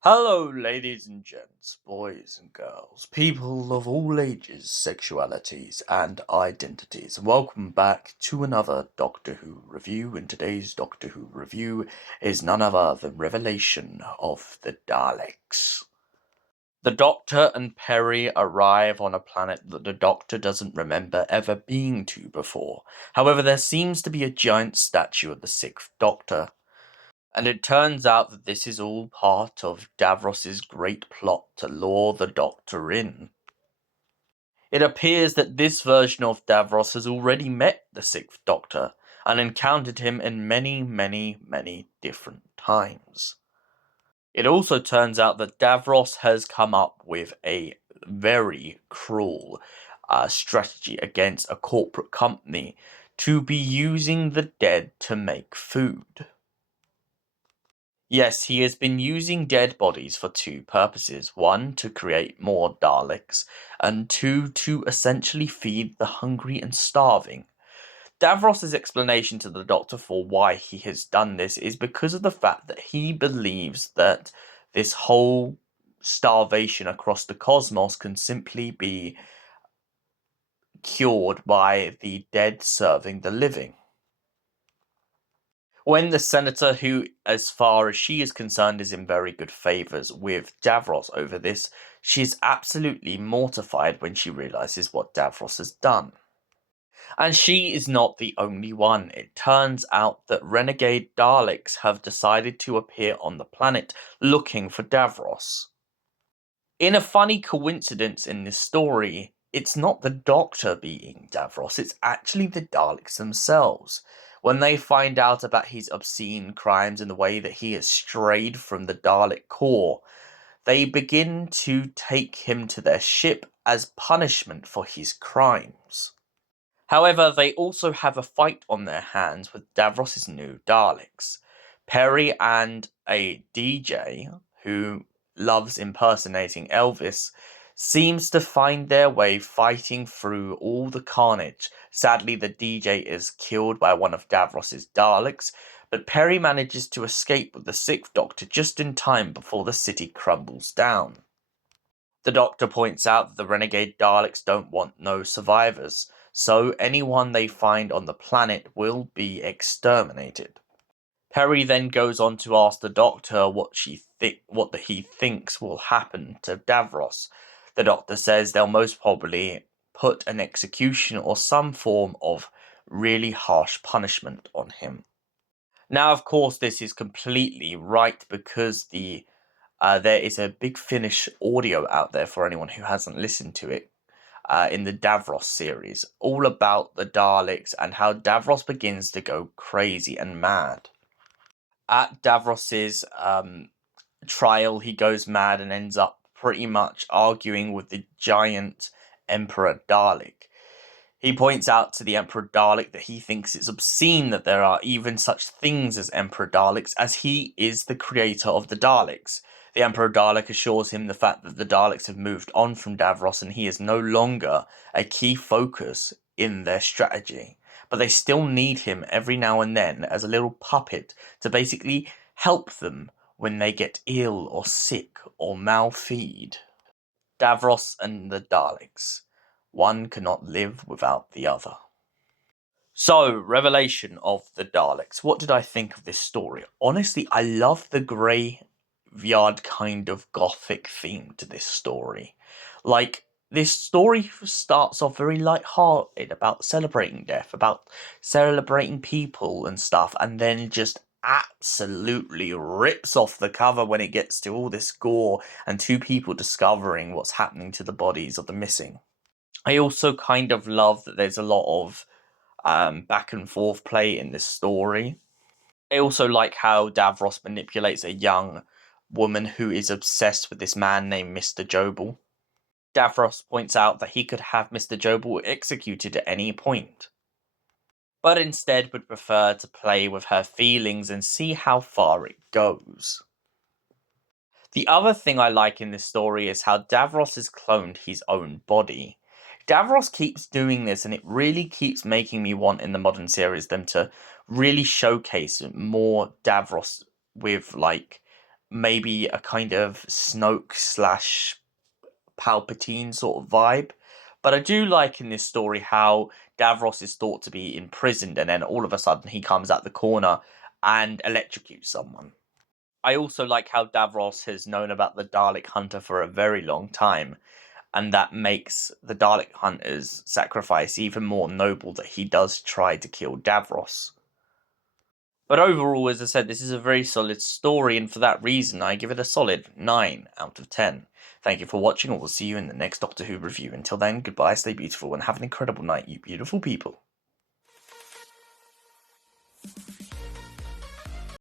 Hello, ladies and gents, boys and girls, people of all ages, sexualities, and identities. Welcome back to another Doctor Who review, and today's Doctor Who review is none other than Revelation of the Daleks. The Doctor and Perry arrive on a planet that the Doctor doesn't remember ever being to before. However, there seems to be a giant statue of the Sixth Doctor. And it turns out that this is all part of Davros's great plot to lure the Doctor in. It appears that this version of Davros has already met the Sixth Doctor and encountered him in many different times. It also turns out that Davros has come up with a very cruel strategy against a corporate company to be using the dead to make food. Yes, he has been using dead bodies for two purposes. One, to create more Daleks, and two, to essentially feed the hungry and starving. Davros' explanation to the Doctor for why he has done this is because of the fact that he believes that this whole starvation across the cosmos can simply be cured by the dead serving the living. When the senator, who, as far as she is concerned, is in very good favours with Davros over this, she is absolutely mortified when she realises what Davros has done. And she is not the only one. It turns out that renegade Daleks have decided to appear on the planet looking for Davros. In a funny coincidence in this story, it's not the Doctor being Davros, it's actually the Daleks themselves. When they find out about his obscene crimes and the way that he has strayed from the Dalek core, they begin to take him to their ship as punishment for his crimes. However, they also have a fight on their hands with Davros' new Daleks. Perry and a DJ, who loves impersonating Elvis, seems to find their way fighting through all the carnage. Sadly, the DJ is killed by one of Davros' Daleks, but Perry manages to escape with the Sixth Doctor just in time before the city crumbles down. The Doctor points out that the renegade Daleks don't want no survivors, so anyone they find on the planet will be exterminated. Perry then goes on to ask the Doctor what he thinks will happen to Davros. The Doctor says they'll most probably put an execution or some form of really harsh punishment on him. Now, of course, this is completely right because there is a big Finnish audio out there for anyone who hasn't listened to it. In the Davros series, all about the Daleks and how Davros begins to go crazy and mad. At Davros's trial, he goes mad and ends up pretty much arguing with the giant Emperor Dalek. He points out to the Emperor Dalek that he thinks it's obscene that there are even such things as Emperor Daleks, as he is the creator of the Daleks. The Emperor Dalek assures him the fact that the Daleks have moved on from Davros and he is no longer a key focus in their strategy. But they still need him every now and then as a little puppet to basically help them when they get ill or sick or malfeed. Davros and the Daleks. One cannot live without the other. So, Revelation of the Daleks. What did I think of this story? Honestly, I love the graveyard kind of gothic theme to this story. Like, this story starts off very light-hearted about celebrating death, about celebrating people and stuff, and then just absolutely rips off the cover when it gets to all this gore and two people discovering what's happening to the bodies of the missing. I also kind of love that there's a lot of back and forth play in this story. I also like how Davros manipulates a young woman who is obsessed with this man named Mr. Jobel. Davros points out that he could have Mr. Jobel executed at any point, but instead would prefer to play with her feelings and see how far it goes. The other thing I like in this story is how Davros has cloned his own body. Davros keeps doing this, and it really keeps making me want in the modern series them to really showcase more Davros with like maybe a kind of Snoke slash Palpatine sort of vibe. But I do like in this story how Davros is thought to be imprisoned, and then all of a sudden he comes out the corner and electrocutes someone. I also like how Davros has known about the Dalek Hunter for a very long time, and that makes the Dalek Hunter's sacrifice even more noble that he does try to kill Davros. But overall, as I said, this is a very solid story, and for that reason, I give it a solid 9 out of 10. Thank you for watching, and we'll see you in the next Doctor Who review. Until then, goodbye, stay beautiful, and have an incredible night, you beautiful people.